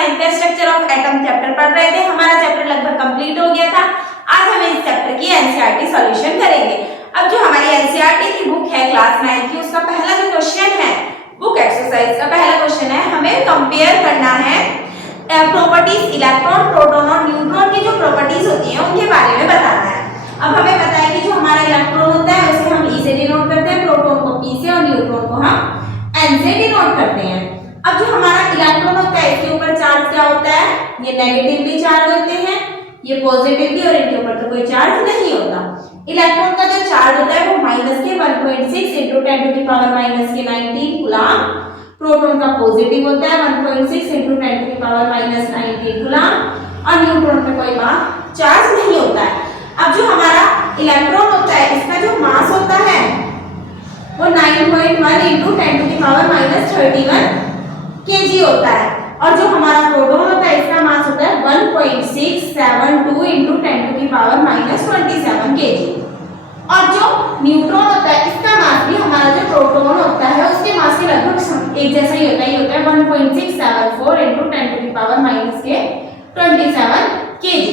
Science का structure of atom chapter पढ़ रहे थे। हमारा चैप्टर लगभग कंप्लीट हो गया था। आज हम इस चैप्टर की एनसीईआरटी सॉल्यूशन करेंगे। अब जो हमारी एनसीईआरटी की बुक है क्लास 9 की, उसका पहला जो क्वेश्चन है बुक एक्सरसाइज का पहला क्वेश्चन है, हमें कंपेयर करना है प्रॉपर्टीज इलेक्ट्रॉन, प्रोटॉन और न्यूट्रॉन की जो प्रॉपर्टीज होती हैं उनके बारे में बताना है। अब हमें पता है कि जो हमारा इलेक्ट्रॉन होता है उसे हम ई से डिनोट करते हैं, प्रोटॉन को पी से और न्यूट्रॉन को हम एन से डिनोट करते हैं। अब जो हमारा इलेक्ट्रॉन होता है इसके ऊपर चार्ज क्या होता है, ये नेगेटिवली चार्ज होते हैं, ये पॉजिटिवली, और इनके ऊपर तो कोई चार्ज नहीं होता। इलेक्ट्रॉन का जो चार्ज होता है वो माइनस के 1.6 into 10 to the power minus के 19 कूलम। प्रोटॉन का पॉजिटिव होता है 1.6 into 10 to the power minus 19 coulomb, और न्यूट्रॉन पे कोई चार्ज नहीं होता है। अब जो हमारा इलेक्ट्रॉन होता है इसका जो मास होता है वो 9.1 into 10 to the power minus 31 kg होता है, और जो हमारा प्रोटॉन होता है इसका मास होता है 1.672 into 10 to the power minus 27 kg। और जो न्यूट्रॉन होता है इसका मास भी हमारा जो प्रोटॉन होता है उसके मास के लगभग एक जैसा ही होता है, ये होता है 1.674 into 10 to the power minus के 27 kg।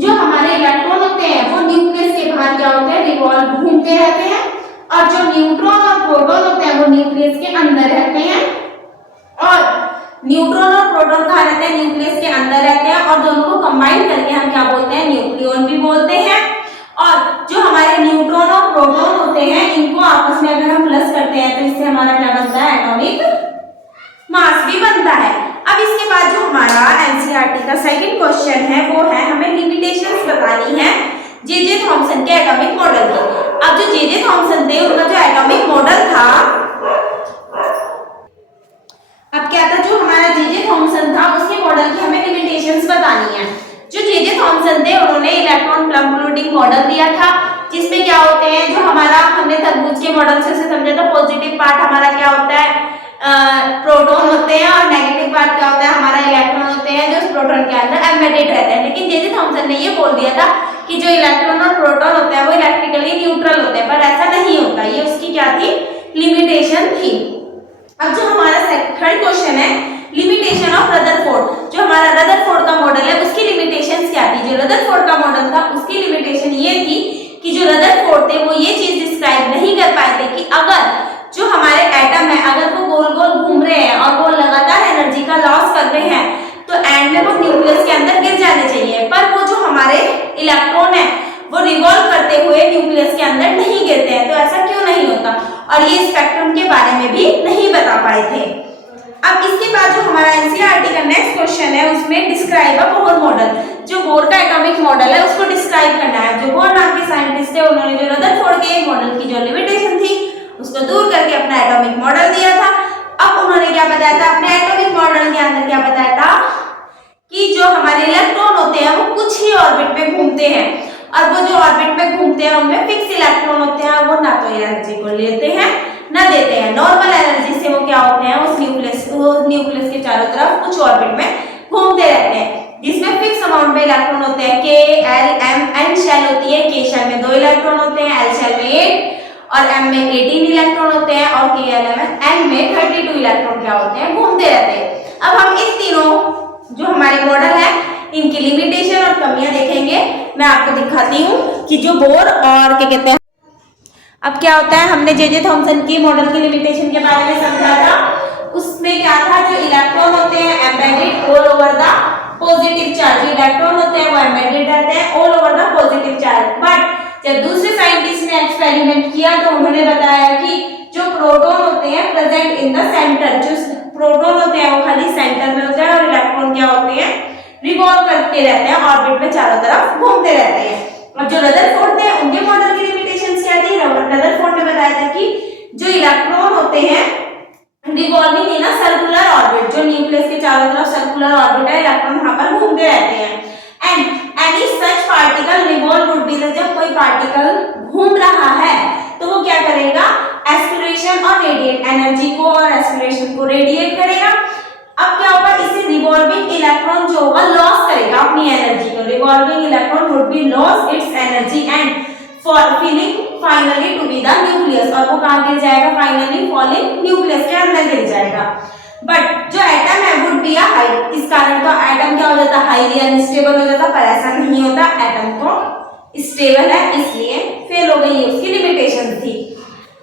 जो हमारे इलेक्ट्रॉन होते हैं वो न्यूक्लियस के बाहर क्या होते हैं, रिवॉल्व घूमते रहते हैं, और जो न्यूट्रॉन और प्रोटॉन होते हैं वो न्यूक्लियस के अंदर रहते हैं। और न्यूट्रॉन और प्रोटॉन कहाँ रहते हैं, न्यूक्लियस के अंदर रहते हैं, और दोनों को कंबाइन करके हम क्या बोलते हैं, न्यूक्लियॉन भी बोलते हैं। और जो हमारे न्यूट्रॉन और प्रोटॉन होते हैं इनको आपस में अगर हम प्लस करते हैं तो इससे हमारा क्या बनता है, एटॉमिक मास भी बनता है। अब इसके बाद जो हमारा एनसीईआरटी का सेकंड क्वेश्चन है वो है हमें लिमिटेशंस बतानी है जे थॉमसन के एटॉमिक मॉडल की। अब जो जे थॉमसन थे उनका जो एटॉमिक मॉडल था, अब क्या था, जो हमारा जे थॉमसन था उसके मॉडल की हमें लिमिटेशंस बतानी है। जो जे थॉमसन थे उन्होंने इलेक्ट्रॉन प्लम फ्लोटिंग मॉडल दिया था, जिसमें क्या होते हैं, जो हमारा हमने तरबूज के मॉडल से समझा था, पॉजिटिव पार्ट हमारा क्या होता है, प्रोटॉन होते हैं, और नेगेटिव पार्ट क्या होता है, हमारा इलेक्ट्रॉन होते हैं जो उस प्रोटॉन के अंदर एम्बेडेड रहते हैं। लेकिन जे थॉमसन ने ये बोल दिया था कि जो इलेक्ट्रॉन और प्रोटॉन होते हैं वो इलेक्ट्रिकली न्यूट्रल होते हैं, पर ऐसा नहीं होता, ये उसकी क्या थी, लिमिटेशन थी। अब जो हमारा थर्ड क्वेश्चन है लिमिटेशन ऑफ रदरफोर्ड। जो हमारा रदरफोर्ड का मॉडल है उसकी लिमिटेशंस क्या थी। जो रदरफोर्ड का मॉडल था उसकी लिमिटेशन ये थी कि जो रदरफोर्ड थे वो ये चीज डिस्क्राइब नहीं कर पाए थे कि अगर जो हमारे एटम है अगर वो गोल गोल घूम रहे हैं और वो लगातार एनर्जी का लॉस कर रहे हैं तो एंड में वो न्यूक्लियस के अंदर गिर जाने चाहिए, पर वो जो हमारे इलेक्ट्रॉन है वो रिवॉल्व करते हुए न्यूक्लियस के अंदर नहीं गिरते हैं, तो ऐसा क्यों नहीं होता, और ये स्पेक्ट्रम के बारे में भी नहीं बता पाए थे। अब इसके बाद जो हमारा एनसीईआरटी का नेक्स्ट क्वेश्चन है उसमें डिस्क्राइब अ बोर मॉडल। जो बोर का एटॉमिक मॉडल है उसको डिस्क्राइब करना है। जो बोर नाम के साइंटिस्ट थे उन्होंने जो रदरफोर्ड के मॉडल की जो लिमिटेशन थी उसको दूर करके अपना एटॉमिक मॉडल दिया था। अब उन्होंने क्या बताया था, अपने एटॉमिक मॉडल के अंदर क्या बताया था कि जो हमारे इलेक्ट्रॉन होते हैं वो कुछ ही ऑर्बिट में घूमते हैं, और वो जो ऑर्बिट में घूमते हैं उनमें फिक्स इलेक्ट्रॉन होते हैं, वो ना तो एनर्जी को लेते हैं ना देते हैं। नॉर्मल एनर्जी से वो क्या होते हैं, उस न्यूक्लियस के चारों तरफ कुछ ऑर्बिट में घूमते रहते हैं, जिसमें फिक्स अमाउंट में इलेक्ट्रॉन होते हैं, के एल एम एन शेल होती है, के शेल में 2 इलेक्ट्रॉन होते हैं, एल शेल में 8 और एम में 18 इलेक्ट्रॉन होते हैं, और के एल एन में 32 इलेक्ट्रॉन क्या होते हैं, घूमते रहते हैं। अब हम इन तीनों जो हमारे मॉडल है इनकी लिमिटेशन और कमियां देखेंगे। मैं आपको दिखाती हूँ कि जो बोर और क्या कहते हैं, अब क्या होता है, हमने जे थॉमसन की मॉडल की लिमिटेशन के बारे में समझा था। उसमें क्या था, जो इलेक्ट्रॉन होते हैं embedded all over the positive charge, electron होते हैं वो एम्बेडेड रहते हैं all over the positive charge. But जब दूसरे साइंटिस्ट ने एक्सपेरिमेंट किया तो उन्होंने बताया कि जो प्रोटॉन होते हैं प्रेजेंट इन द सेंटर, जो प्रोटॉन होते हैं वो खाली सेंटर में होते हैं, और इलेक्ट्रॉन क्या होते हैं, रिवॉल्व करते रहते हैं, ऑर्बिट में चारों तरफ घूमते रहते हैं। और जो रदरफोर्ड थे उनके मॉडल की लिमिटेशंस क्या थी, रदरफोर्ड ने बताया था कि जो इलेक्ट्रॉन होते हैं revolving in a circular orbit, जो न्यूक्लियस के चारों तरफ सर्कुलर ऑर्बिट है, इलेक्ट्रॉन वहां पर घूमते रहते हैं। And any such particle revolve would be, जब कोई पार्टिकल घूम रहा है तो वो क्या करेगा, एक्सीलरेशन और रेडिएट एनर्जी को और एक्सीलरेशन को रेडिएट करेगा। अब क्या होगा, इससे रिवॉल्विंग इलेक्ट्रॉन जो होगा लॉस करेगा अपनी एनर्जी को, revolving electron would be loss its energy and falling finally to be the nucleus, और वो कहां गिर जाएगा, फाइनली फॉलिंग न्यूक्लियस के अंदर गिर जाएगा। बट जो एटम है वुड बी अ हाइट, इस कारण तो जाता, हाईली अनस्टेबल हो जाता, पर ऐसा नहीं होता, एटम तो स्टेबल है, इसलिए फेल हो गई। ये उसकी लिमिटेशन थी।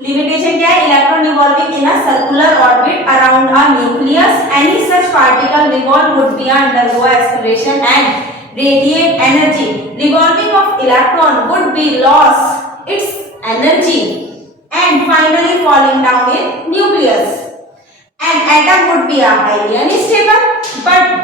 लिमिटेशन क्या है? Electron revolving in a circular orbit around a nucleus, any such particle revolve would be undergo acceleration and radiate energy. Revolving of electron would be lost its energy and finally falling down in nucleus. And atom would be a highly unstable, but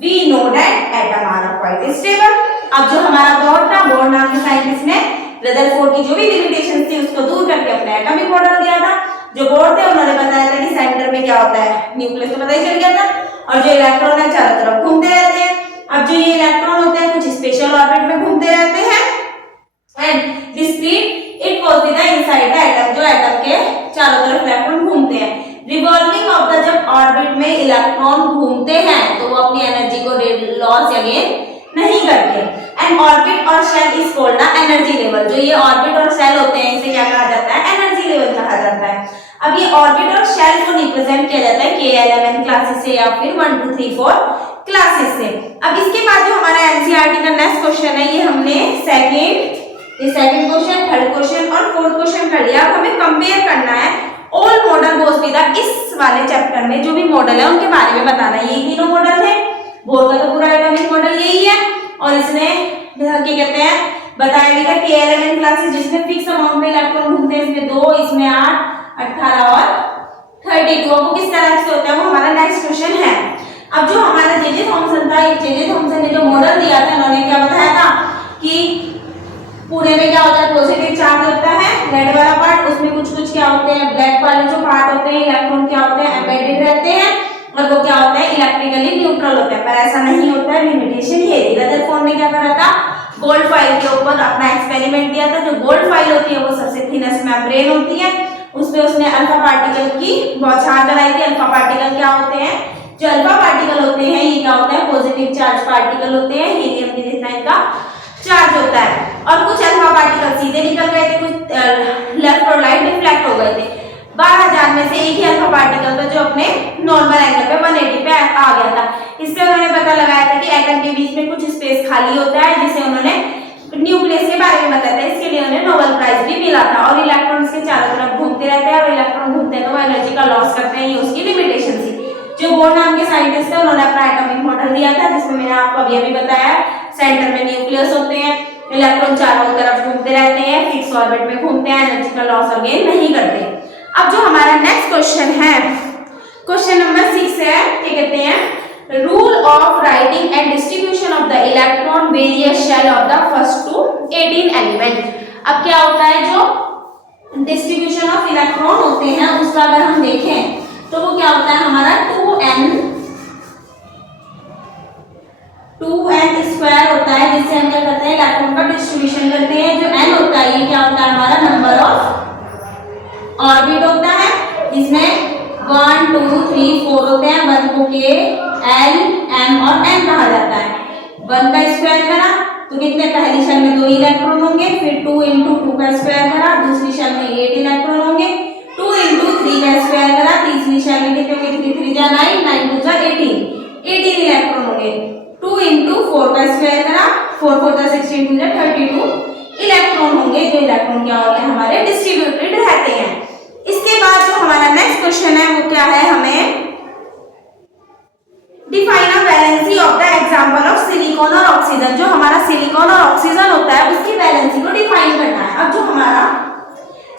we know that atom are quite stable. अब जो हमारा board था, board नाम के scientist ने Rutherford की जो भी लिमिटेशन थी उसको दूर करके अपने एटॉमिक मॉडल दिया था। जो बोर्ड थे उन्होंने बताया था कि सेंटर में क्या होता है, न्यूक्लियस, तो पता ही चल गया था, और जो इलेक्ट्रॉन है चारों तरफ घूमते रहते हैं। अब जो ये इलेक्ट्रॉन होते हैं कुछ स्पेशल ऑर्बिट में घूमते रहते हैं and discrete it was the inside the atom, जो एटम के चारों तरफ इलेक्ट्रॉन घूमते हैं। रिवॉल्विंग ऑफ द, जब ऑर्बिट में इलेक्ट्रॉन घूमते हैं तो वो अपनी एनर्जी को लॉस या गेन नहीं करते। एंड ऑर्बिट और shell is called the energy level. जो ये ऑर्बिट और शेल होते हैं इसे क्या कहा जाता है? एनर्जी लेवल कहा जाता है। अब ये ऑर्बिट और शेल को रिप्रेजेंट किया जाता है KLMN क्लासेस से या फिर 1 2 3 4 क्लासेस से। अब इसके बाद जो हमारा एनसीईआरटी का नेक्स्ट क्वेश्चन है, ये हमने सेकंड क्वेश्चन, थर्ड क्वेश्चन और फोर्थ क्वेश्चन कर लिया। अब हमें कंपेयर करना है ऑल मॉडल बोर्स विद इस वाले चैप्टर में जो भी मॉडल है उनके बारे में बताना है। ये तीनों मॉडल थे, बोर का तो पूरा एटॉमिक मॉडल यही है, और इसने क्या कहते हैं बताया गया KLMN क्लासेस जिसमें फिक्स अमाउंट में इलेक्ट्रॉन घूमते हैं, इसमें 2, इसमें 8, 18 और 32। वो किस तरह से होता है वो हमारा नेक्स्ट क्वेश्चन है। अब जो हमारा जे थॉमसन था, जे थॉमसन ने जो मॉडल दिया था, उन्होंने क्या बताया था कि पूरे में क्या होता है, पॉजिटिव चार्ज होता है रेड वाला पार्ट, उसमें कुछ कुछ क्या होते हैं, ब्लैक वाले जो पार्ट होते हैं इलेक्ट्रॉन क्या होते हैं, एम्बेडेड रहते हैं, और वो क्या होता है, इलेक्ट्रिकली न्यूट्रल होता है। पर ऐसा नहीं होता है, लिमिटेशन ये थी। रदरफोर्ड ने क्या करा था, गोल्ड फाइल के ऊपर अपना एक्सपेरिमेंट दिया था। जो गोल्ड फाइल होती है वो सबसे थिनेस्ट मेम्ब्रेन होती है, उसमें उसने अल्फा पार्टिकल की बौछार कराई थी। अल्फा पार्टिकल क्या होते हैं, जो अल्फा पार्टिकल होते हैं ये क्या होता है, पॉजिटिव चार्ज पार्टिकल होते हैं, हीलियम के जितना इनका चार्ज होता है। और कुछ अल्फा पार्टिकल सीधे निकल गए थे, कुछ लेफ्ट और राइट रिफ्लेक्ट हो गए थे। 12,000 में से एक ही अल्फा पार्टिकल था जो अपने नॉर्मल एंगल पे 180 पे आ गया था। इससे उन्होंने पता लगाया था कि एटम के बीच में कुछ स्पेस खाली होता है, जिसे उन्होंने न्यूक्लियस के बारे में बताया था। इसके लिए उन्हें नोबेल प्राइज भी मिला था। और इलेक्ट्रॉन्स के चारों तरफ घूमते रहते हैं, और इलेक्ट्रॉन घूमते हैं तो वो एनर्जी का लॉस करते हैं, ये उसकी लिमिटेशन थी। जो बोर नाम के साइंटिस्ट थे उन्होंने अपना एटॉमिक मॉडल दिया था, जिसमें मैंने आपको अभी अभी बताया सेंटर में न्यूक्लियस होते हैं, इलेक्ट्रॉन चारों तरफ घूमते रहते हैं, फिक्स ऑर्बिट में घूमते हैं, एनर्जी का लॉस और गेन नहीं करते। अब जो हमारा नेक्स्ट क्वेश्चन है, क्वेश्चन नंबर 6 है, क्या कहते हैं, rule of writing and distribution of the electron various shell of the first to 18 element. अब क्या होता है, जो डिस्ट्रीब्यूशन ऑफ इलेक्ट्रॉन होते हैं उसका अगर हम देखें तो वो क्या होता है हमारा 2n स्क्वायर होता है, जिससे हम क्या करते हैं, इलेक्ट्रॉन का डिस्ट्रीब्यूशन करते हैं। जो n होता है ये क्या होता है हमारा नंबर ऑफ ऑर्बिट होता है, जिसमें 1 2 3 4 होते हैं। 1 को K L M और N कहा जाता है। 1 का स्क्वायर करा तो कितने, पहली शेल में 2 इलेक्ट्रॉन होंगे, फिर 2 × 2 का स्क्वायर करा, दूसरी शेल में 8 इलेक्ट्रॉन होंगे, 2 × 3 का स्क्वायर करा, तीसरी शेल में कितने होंगे, 3 3 जा 9, 9 2 जा 18 इलेक्ट्रॉन होंगे। 2 × 4 का स्क्वायर करा, 4 4 जा 16, 2 जा 32 इलेक्ट्रॉन होंगे। जो इलेक्ट्रॉन क्या होते हैं हमारे डिस्ट्रीब्यूटेड रहते हैं। इसके बाद जो हमारा नेक्स्ट क्वेश्चन है वो क्या है, हमें define a valency of the example of silicon और ऑक्सीजन। जो हमारा सिलिकॉन और ऑक्सीजन होता है उसकी वैलेंसी को डिफाइन करना है। अब जो हमारा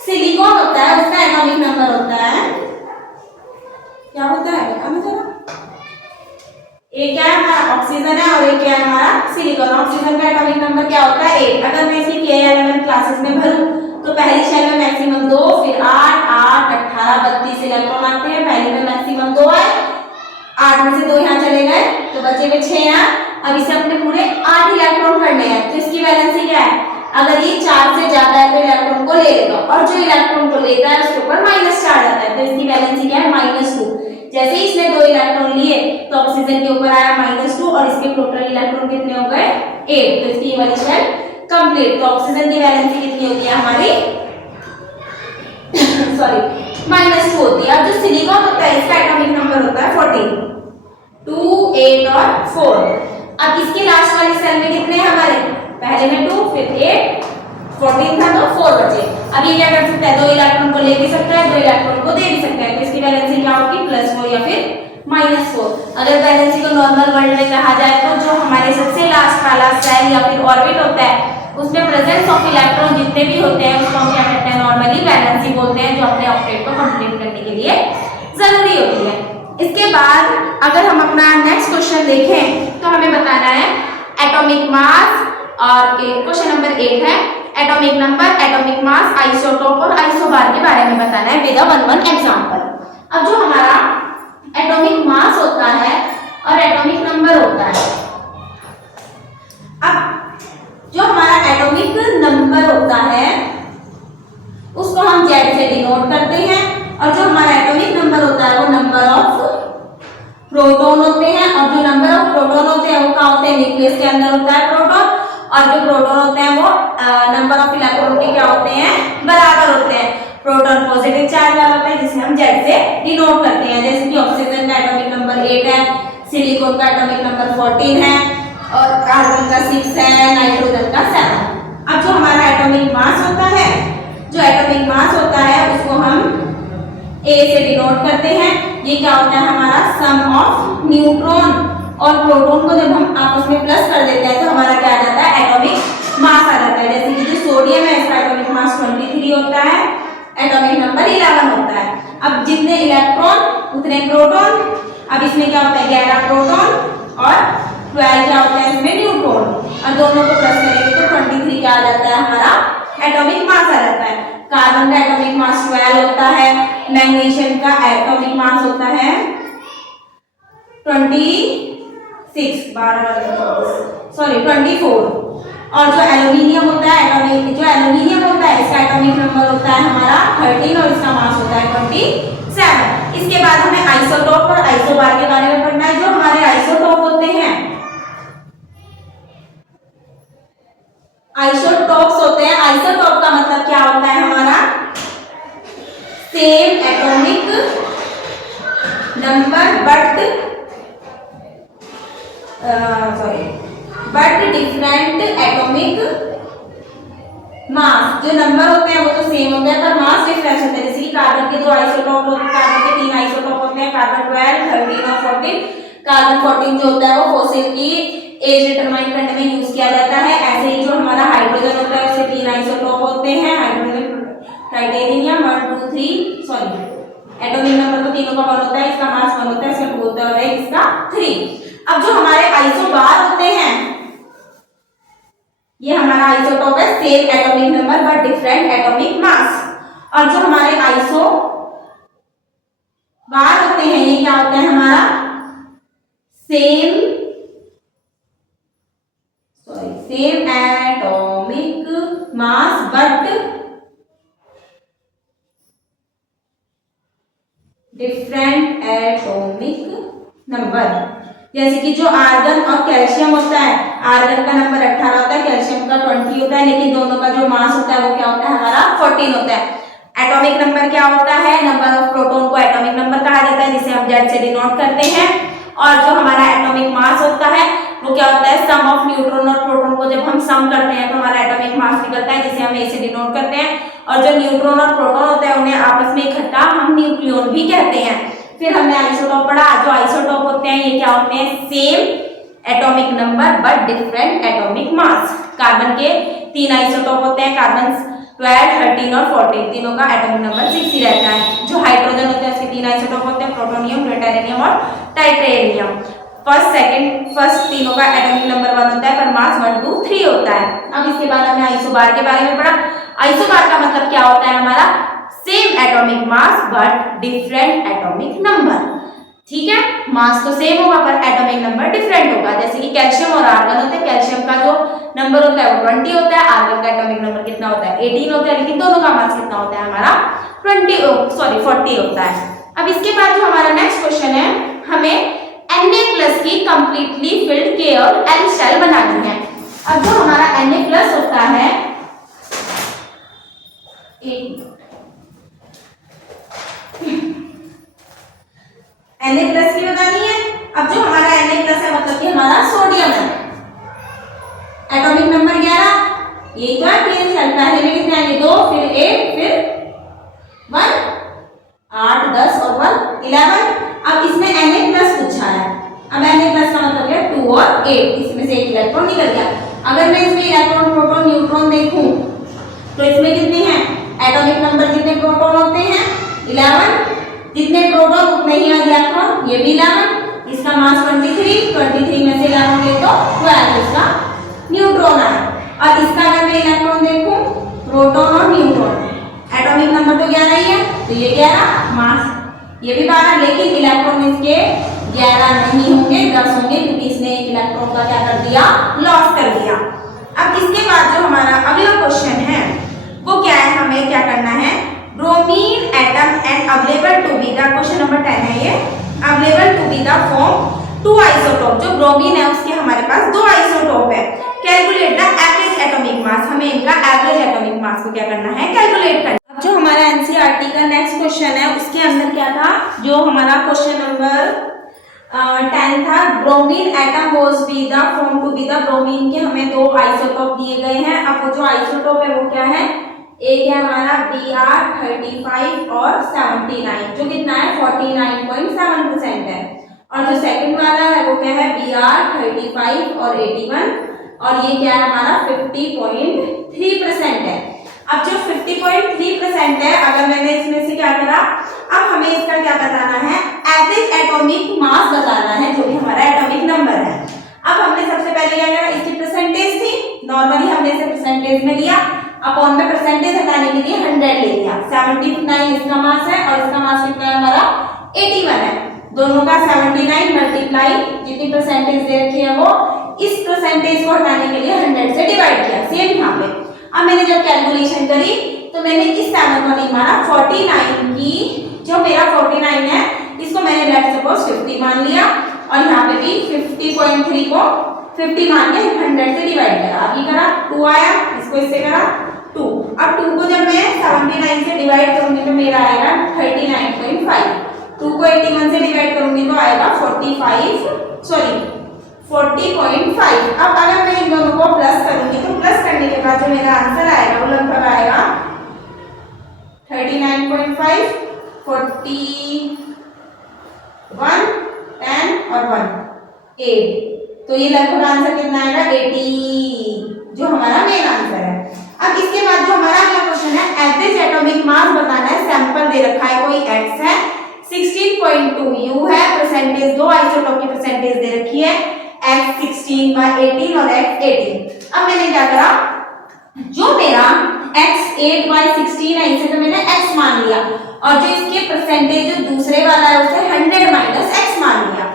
सिलिकॉन होता है उसका एटॉमिक नंबर होता है, क्या होता है बताना जरा, एक क्या है हमारा ऑक्सीजन है और एक क्या है हमारा सिलिकॉन। ऑक्सीजन का एटॉमिक नंबर क्या होता है 8। अगर मैं इसकी KLMN क्लासेस में भरूं तो पहली शेल में मैक्सिमम 2, फिर 8 8 18 32 इलेक्ट्रॉन आते हैं। पहली में मैक्सिमम 2 आए, 8 में से 2 यहाँ चले गए तो बचे में 6 यहाँ। अब इसे अपने पूरे 8 इलेक्ट्रॉन करने हैं, तो इसकी वैलेंसी क्या है, अगर ये 4 से ज्यादा है तो इलेक्ट्रॉन को ले लेगा, और जो इलेक्ट्रॉन को लेता है उसके ऊपर माइनस चार्ज आता है, तो इसकी वैलेंसी क्या है -2। जैसे ही इसने 2 इलेक्ट्रॉन लिए तो ऑक्सीजन के ऊपर आया -2 और इसके टोटल इलेक्ट्रॉन कितने हो गए 8, तो इसकी वाली शेल कंप्लीट। तो ऑक्सीजन की वैलेंसी कितनी होती है हमारी सॉरी -2 होती है। अब जो सिलिकॉन होता है इसका एटॉमिक नंबर होता है 14, 2 8 और 4। अब इसके लास्ट वाली सेल में कितने हैं हमारे, पहले में 2, फिर 8, 14 था तो 4 बचे। अब ये क्या कर सकता है, 2 इलेक्ट्रॉन को ले भी सकता है, 2 इलेक्ट्रॉन को दे भी सकता है, तो इसकी वैलेंसी क्या होगी, +4 या फिर -4। अगर वैलेंसी को नॉर्मल वर्ल्ड में कहा जाए तो जो हमारे सबसे लास्ट वाला सेल या फिर ऑर्बिट होता है उसमें प्रेजेंस ऑफ इलेक्ट्रॉन जितने भी होते हैं उसको हम क्या कहते हैं, नॉर्मली वैलेंसी बोलते हैं, जो अपने ऑक्टेट को कंप्लीट करने के लिए जरूरी होती है। इसके बाद अगर हम अपना नेक्स्ट क्वेश्चन देखें तो हमें बताना है एटॉमिक मास, और क्वेश्चन नंबर 8 है atomic number, atomic mass, isotope और आइसोबार के बारे में बताना है विद अ 1-1 एग्जांपल। अब जो हमारा एटॉमिक मास होता है और एटॉमिक नंबर होता है, अब जो हमारा एटॉमिक नंबर होता है उसको हम Z से डिनोट करते हैं, और जो हमारा एटॉमिक नंबर होता है वो नंबर ऑफ प्रोटॉन होते हैं, और जो नंबर ऑफ प्रोटॉन होते हैं वो क्या होते हैं, न्यूक्लियस के अंदर होता है प्रोटॉन, और जो प्रोटॉन होते हैं वो नंबर ऑफ इलेक्ट्रॉन के क्या होते हैं, बराबर होते हैं। प्रोटॉन पॉजिटिव चार्ज वाला होता है जिसे हम Z से डिनोट करते हैं, जैसे कि ऑक्सीजन का एटॉमिक नंबर 8 है, सिलिकॉन का एटॉमिक नंबर 14 है, और कार्बन का 6 है, नाइट्रोजन का 7। अब जो हमारा एटॉमिक मास होता है, जो एटॉमिक मास होता है उसको हम A से डिनोट करते हैं। ये क्या होता है, हमारा सम ऑफ न्यूट्रॉन और प्रोटॉन को जब हम आपस में प्लस कर देते हैं तो हमारा क्या आ जाता है, एटॉमिक मास आ जाता है। जैसे कि जो सोडियम है इसका एटॉमिक मास 23 होता है, एटॉमिक नंबर 11 होता है। अब जितने इलेक्ट्रॉन उतने प्रोटॉन, अब इसमें क्या होता है 11 प्रोटॉन और 12 क्या होता है इसमें न्यूट्रॉन, और दोनों को प्लस करेंगे तो 23 क्या आ जाता है, हमारा एटॉमिक मास आ जाता है। कार्बन का एटॉमिक मास 12 होता है, मैग्नीशियम का एटॉमिक मास होता है 24, और जो एल्यूमिनियम होता है इसका एटॉमिक नंबर होता है हमारा 13 और इसका मास होता है 27। इसके बाद हमें आइसोटोप और आइसोबार के बारे में पढ़ना है। जो हमारे आइसोटोप होते हैं, आइसोटोप्स होते हैं, आइसोटोप का मतलब क्या होता है हमारा, same atomic number but different atomic mass. जो नंबर होते हैं वो तो सेम होते हैं पर मास डिफरेंस होता है। जैसे कि कार्बन के 2 आइसोटोप होते हैं, कार्बन के 3 आइसोटोप होते हैं, कार्बन 12, 13 और 14। कार्बन 14 जो होता है वो फॉसिल की एज डिटरमाइन करने में यूज किया जाता है। ऐसे ही जो हमारा हाइड्रोजन होता है उससे 3 आइसोटोप होते हैं, hydrogen, titanium, 1 2 3 sorry atomic number तो तीनों का 1 होता है, इसका मास 1 होता है, इसका 2 होता है और इसका 3। अब जो हमारे आइसोबार होते हैं, ये हमारा आइसोटोप है, same atomic number but different atomic mass. और जो हमारे आइसो बार होते हैं ये क्या होता है हमारा, same atomic mass but different atomic number. जैसे कि जो आर्गन और कैल्शियम होता है, आर्गन का नंबर 18 होता है, कैल्शियम का 20 होता है, लेकिन दोनों का जो मास होता है वो क्या होता है हमारा 14 होता है। एटॉमिक नंबर क्या होता है, नंबर ऑफ प्रोटॉन को एटॉमिक नंबर कहा जाता है जिसे हम Z से डिनोट करते हैं। और जो हमारा एटॉमिक मास होता है वो क्या होता है, सम ऑफ न्यूट्रॉन और प्रोटॉन को जब हम सम करते हैं तो हमारा एटॉमिक मास निकलता है जिसे हम A से डिनोट करते हैं। और जो न्यूट्रॉन और प्रोटॉन होते हैं उन्हें आपस में इकट्ठा हम न्यूक्लियॉन भी कहते हैं। फिर हमने आइसोटोप पढ़ा। जो आइसोटोप होते हैं ये क्या होते हैं, same atomic number but different atomic mass. Carbon के 3 आइसोटोप होते हैं, कार्बन 12, 13 और 14, तीनों का एटॉमिक नंबर 6 ही रहता है। जो हाइड्रोजन होते हैं उसके 3 आइसोटोप होते हैं, प्रोटोनियम, ड्यूटेरियम और टाइटेनियम। फर्स्ट तीनों का एटॉमिक नंबर 1 होता है पर मास 1 2 3 होता है। अब इसके बाद हमने आइसोबार के बारे में पढ़ा। आइसोबार का मतलब क्या होता है हमारा, same atomic mass but different atomic number. ठीक है, मास तो सेम होगा पर एटॉमिक नंबर डिफरेंट होगा। जैसे कि कैल्शियम और आर्गन होते हैं, कैल्शियम का जो नंबर होता है वो 20 होता है, आर्गन का एटॉमिक नंबर कितना होता है 18 होता है, लेकिन दोनों का मास कितना होता है हमारा 40 होता है। अब इसके बाद जो हमारा नेक्स्ट क्वेश्चन है, हमें Na+ की कंप्लीटली फिल्ड K और L शेल बनानी है। अब जो हमारा Na+ होता है, Na+ की बतानी है। अब जो हमारा Na+ है मतलब कि हमारा सोडियम है। एटॉमिक नंबर 11, ये क्या पहले में कितने आएंगे 2, फिर 8, फिर 1, 8, 10 और 1 11। अब इसमें Na+ पूछा है। अब Na+ का मतलब है 2 और 8, इसमें से एक इलेक्ट्रॉन निकल गया। अगर मैं इसमें इलेक्ट्रॉन प्रोटॉन न्यूट्रॉन देखूं तो इसमें कितने हैं, एटॉमिक नंबर जितने प्रोटॉन होते हैं 11, जितने प्रोटॉन उतने ही इलेक्ट्रॉन, ये भी 11, इसका मास 23 में से 11 ले तो 12 इसका न्यूट्रॉन आया। और इसका अगर मैं इलेक्ट्रॉन देखूं प्रोटॉन और न्यूट्रॉन, एटॉमिक नंबर तो 11 ही है तो ये 11, मास ये भी 12, लेकिन इलेक्ट्रॉन इसके 11 नहीं होंगे 10 होंगे, क्योंकि इसने एक इलेक्ट्रॉन का क्या कर दिया, लॉस कर दिया। अब इसके बाद जो हमारा अगला क्वेश्चन है वो क्या है, हमें क्या करना है, bromine atom and available to be the, question number 10 है ये, available to be the form 2 isotope. जो ब्रोमीन है उसके हमारे पास 2 आइसोटोप है। Calculate the average atomic mass, हमें इनका एवरेज एटॉमिक मास को क्या करना है, कैलकुलेट करना। अब जो हमारा एनसीईआरटी का नेक्स्ट क्वेश्चन है उसके अंदर क्या था, जो हमारा क्वेश्चन नंबर 10 था, bromine atom was be the form to be the, bromine के हमें 2 आइसोटोप दिए गए हैं। अब वो जो आइसोटोप है वो क्या है, एक है हमारा Br35 और 79, जो कितना है 49.7% है, और जो सेकंड वाला है वो क्या है Br35 और 81, और ये क्या है हमारा 50.3% है। अब जो 50.3% है, अगर मैंने इसमें से क्या करा, अब हमें इसका क्या बताना है, एवरेज एटॉमिक मास बताना है, जो कि हमारा एटॉमिक नंबर है। अब हमने सबसे पहले क्या करा, इसकी परसेंटेज थी, नॉर्मली हमने इसे परसेंटेज में लिया, अपॉन में परसेंटेज हटाने के लिए 100 ले लिया। 79 इसका मास है और इसका मास कितना है हमारा 81 है, दोनों का 79 मल्टीप्लाई जितनी परसेंटेज दे रखी है वो, इस परसेंटेज को हटाने के लिए 100 से डिवाइड किया, सेम यहाँ पे। अब मैंने जब कैलकुलेशन करी तो मैंने इस 7 को नहीं माना, 49 की जो मेरा 49 है इसको मैंने लेट सपोज 50 मान लिया, और यहाँ पे भी 50.3 को 50 मान के 100 से डिवाइड करा। अभी करा 2 आया, इसको इससे करा 2। अब 2 को जब मैं 79 से डिवाइड करूंगी तो मेरा आएगा 39.5, 2 को 81 से डिवाइड करूंगी तो आएगा 40.5। अब अगर मैं इन दोनों को प्लस करूंगी तो प्लस करने के बाद जो मेरा आंसर आएगा वो लगभग आएगा 39.5, 41, 10 और 1 8, तो ये लगभग आंसर कितना आएगा 80, जो हमारा मेन आंसर है। अब इसके बाद जो हमारा अगला क्वेश्चन है, एवरेज एटॉमिक मास बताना है। सैंपल दे रखा है, कोई एक्स है, 16.2 यू है, परसेंटेज 2 आइसोटोप की परसेंटेज दे रखी है, x 16/18 और x 18। अब मैंने क्या करा, जो मेरा x 8/16 है इसे तो मैंने x मान लिया, और जो इसके परसेंटेज जो दूसरे वाला है उसे 100 माइनस x मान लिया।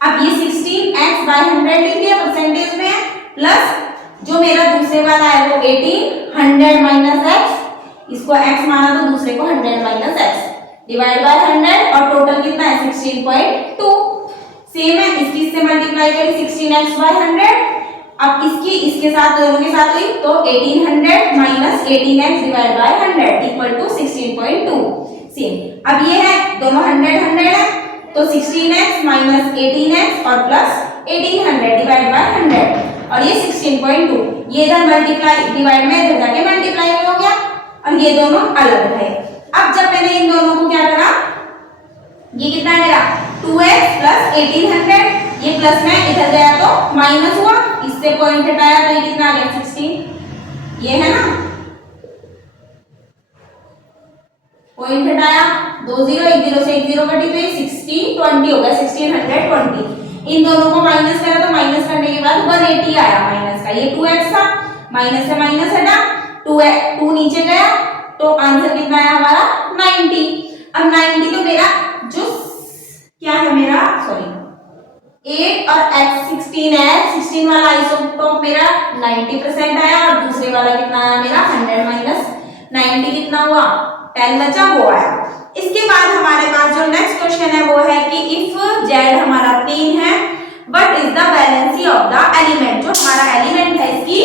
अब ये 16x/100 लिख दिया परसेंटेज में, प्लस जो मेरा दूसरे वाला है वो 18 100 माइनस x, इसको x माना तो दूसरे को 100 माइनस x डिवाइड बाय 100, और टोटल कितना है 16.2। सेम है, इसकी इससे मल्टीप्लाई करी 16x/100, अब इसकी इसके साथ दोनों के साथ हुई तो 1800 minus 18x divide by 100 equal to 16.2। Same, अब ये है दोनों 100 है तो 16x माइनस 18x और प्लस 1800 डिवाइड बाय 100, और ये 16.2, ये इधर मल्टीप्लाई डिवाइड में इधर जाके मल्टीप्लाई हो गया, और ये दोनों अलग है। अब जब मैंने इन दोनों को क्या करा, ये कितना है मेरा 2x प्लस 1800, ये प्लस में इधर गया तो माइनस हुआ, इससे पॉइंट हटाया तो ये कितना आ गया 16, ये है ना, पॉइंट हटाया 2 0, एक 0 से एक 0 कटी तो ये 1620 हो गया, 1620। इन दोनों को माइनस करा तो माइनस करने के बाद 180 आया माइनस का, ये 2x था, माइनस से माइनस हटा, 2 नीचे गया तो आंसर कितना आया हमारा 90। अब 90 तो मेरा जो क्या है मेरा 8 और x 16 है, 16 वाला आइसोटोप मेरा 90% आया, और दूसरे वाला कितना आया मेरा 100 माइनस 90 कितना हुआ 10 बचा, वो आया। इसके बाद हमारे पास जो नेक्स्ट क्वेश्चन है वो है कि इफ z हमारा 3 है, what is the valency of the element, जो हमारा एलिमेंट है इसकी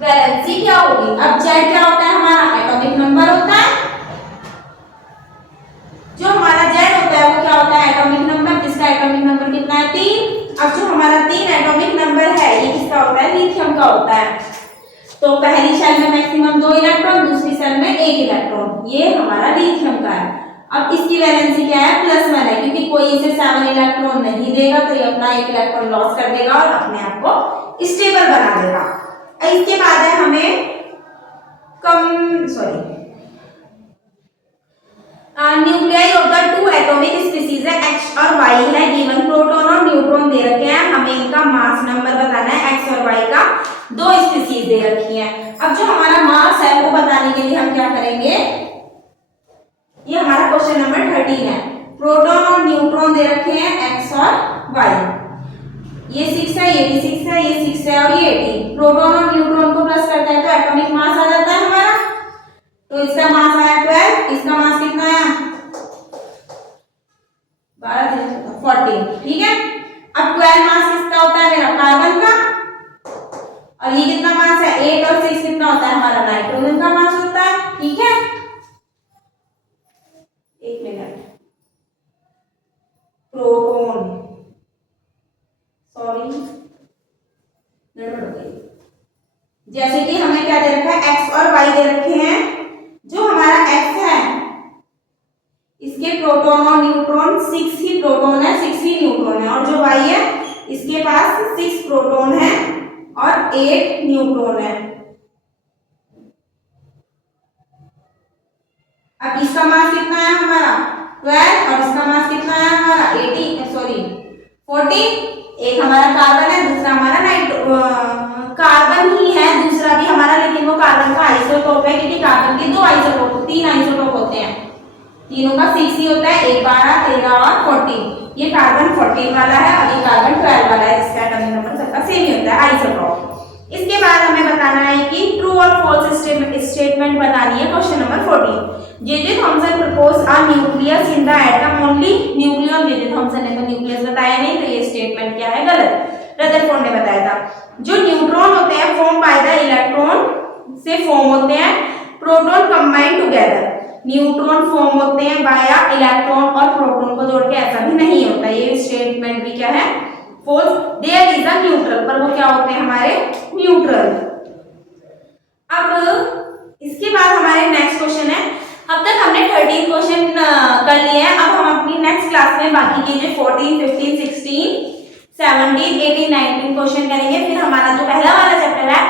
वैलेंसी क्या होगी। अब z क्या होता है हमारा एटॉमिक नंबर होता है, जो हमारा z होता है वो क्या होता है एटॉमिक नंबर, जिसका एटॉमिक नंबर कितना है 3, अब जो हमारा 3 एटॉमिक नंबर है ये किसका होता है, लिथियम का होता है। तो पहली शेल में मैक्सिमम 2 इलेक्ट्रॉन, दूसरी शेल में 1 इलेक्ट्रॉन, ये हमारा लिथियम का है। अब इसकी वैलेंसी क्या है, +1 है, क्योंकि कोई इसे 7 इलेक्ट्रॉन नहीं देगा तो ये अपना 1 इलेक्ट्रॉन लॉस कर देगा और अपने आप को स्टेबल बना देगा। इसके बाद है हमें nuclei of the 2 atomic species है X और Y है, गिवन प्रोटॉन और न्यूट्रॉन दे रखे हैं, हमें इनका मास नंबर बताना है। X और Y का 2 स्पीसीज दे रखी हैं। अब जो हमारा मास है वो बताने के लिए हम क्या करेंगे, ये हमारा क्वेश्चन नंबर 13 है। प्रोटॉन और न्यूट्रॉन दे रखे हैं X और Y, ये 6 है, ये भी 6 है, ये 6 है और ये 18। प्रोटॉन और न्यूट्रॉन को प्लस करते हैं तो एटॉमिक मास आ जाता है हमारा। तो इसका मास आया 12, इसका मास कितना आया 14, ठीक है। अब 12 मास किसका होता है, मेरा कार्बन का, और ये कितना मास है 8 और 6 कितना होता है हमारा नाइट्रोजन का मास होता है, ठीक है। एक मिनट, प्रोटॉन, सॉरी गड़बड़ हो गई। जैसे कि हमें क्या दे रखा है, X और Y दे रखे हैं। जो हमारा X है इसके प्रोटॉन और न्यूट्रॉन 6 ही प्रोटॉन है, 6 ही न्यूट्रॉन है, और जो Y है इसके पास 6 प्रोटॉन है और 8 न्यूट्रॉन है। अब इसका मास कितना है हमारा 12 और इसका मास कितना है हमारा 14। एक हमारा कार्बन है, दूसरा हमारा कार्बन ही है, दूसरा भी हमारा, लेकिन वो कार्बन का आइसोटोप है, क्योंकि कार्बन के 3 आइसोटोप होते हैं, तीनों का 6 ही होता है, 1 12 13 और 14। ये कार्बन 14 वाला है और ये कार्बन 12 वाला है, जिसका एटॉमिक नंबर सबका सेम ही होता है, आइसोटोप। इसके बाद हमें बताना है कि ट्रू और फॉल्स स्टेटमेंट बतानी है। Question number 14, J Thomson propose a nucleus in the atom only. Nucleus J Thomson ने तो न्यूक्लियस बताया नहीं, तो ये स्टेटमेंट क्या है, गलत। रदरफोर्ड ने बताया था। जो न्यूट्रॉन होते हैं फॉर्म बाय द इलेक्ट्रॉन से फॉर्म होते हैं, proton combine together. Neutron form होते हैं बाय इलेक्ट्रॉन और प्रोटॉन को जोड़ के, ऐसा भी नहीं होता। ये स्टेटमेंट भी क्या है, false. There is a neutral, पर वो क्या होते हैं हमारे, न्यूट्रल। अब इसके बाद हमारे नेक्स्ट क्वेश्चन है, अब तक हमने 13 क्वेश्चन कर लिए हैं। अब हम अपनी नेक्स्ट क्लास में बाकी के जो 14 15 16 17 18 19 क्वेश्चन करेंगे। फिर हमारा जो पहला वाला चैप्टर है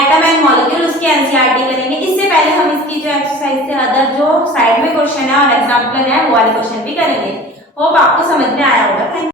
एटम एंड मॉलिक्यूल, उसकी एनसीईआरटी करेंगे। इससे पहले हम इसकी जो एक्सरसाइज से अदर जो साइड में क्वेश्चन है और एग्जाम्पल है वो वाले क्वेश्चन भी करेंगे। होप आपको समझ में आया होगा। Thank you.